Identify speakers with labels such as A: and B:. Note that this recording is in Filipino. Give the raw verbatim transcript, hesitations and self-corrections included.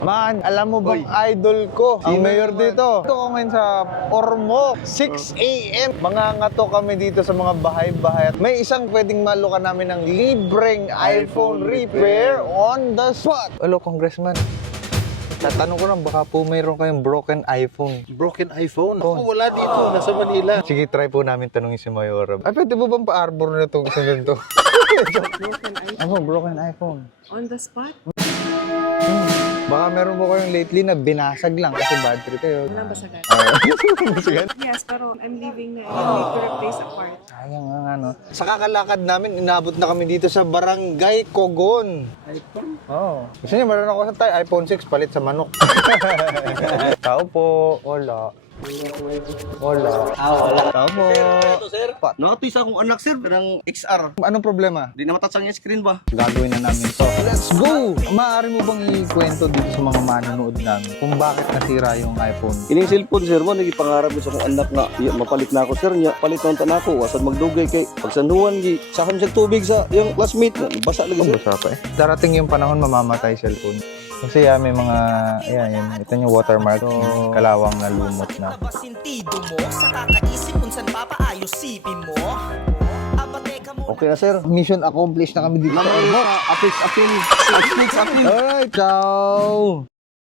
A: Man, alam mo bang idol ko? Ang mayor dito. Ito ko ngayon sa Ormoc, six a m Mga ngato kami dito sa mga bahay-bahay. May isang pwedeng malukan namin ng libreng iPhone repair on the spot. Hello, Congressman. Tatanong ko lang, baka po mayroon kayong broken iPhone.
B: Broken iPhone? Ako wala dito, nasa Manila.
A: Sige, try po namin tanongin si Mayor. Ay, pwede po bang pa-arbor na itong isang ganito?
C: Broken iPhone.
A: Ano, broken iPhone?
C: On the spot?
A: Baka meron po kayong lately na binasag lang kasi battery kayo.
C: Walang basagan.
A: Basagan?
C: Yes, pero I'm leaving na. I need to replace a part.
A: Sayang nga ano. Sa kakalakad namin, inabot na kami dito sa Barangay Cogon.
C: iPhone?
A: Oo. Oh. Gusto niyo, meron ako sa tayo, iPhone six, palit sa manok. Tao po. Wala. Wala.
D: Ah, wala.
A: Tao po.
D: Ito, sir.
A: Pa-
D: No, ito isa akong anak, sir, ng X R.
A: Anong problema?
D: Di na matatsang yung screen ba?
A: Gagawin na namin to. Let's go! Maaari mo bang ikwento dito sa mga manonood namin kung bakit nasira yung iPhone?
D: Ining cellphone, sir, mo, nagipangarap ko sa akong anak na iya, mapalit na ako, sir, niya. Palit na ako, wasan magdugay kay pagsanuhan, gi. Sakam siya tubig sa yung classmate, na basa lagi, sir.
A: Basa pa eh. Darating yung panahon mamamatay cellphone. Kasi yan, may mga, ayan, yan, ito yung watermark, so, kalawang na lumot na.
E: Ba sentido mo sa kakaisip kung saan papaayos sipin mo? Abateka mo.
D: Okay na, sir.
A: Mission accomplished na kami dito sa Ormoc.
D: Apis, apil. Apis, apil.
A: Alright, ciao!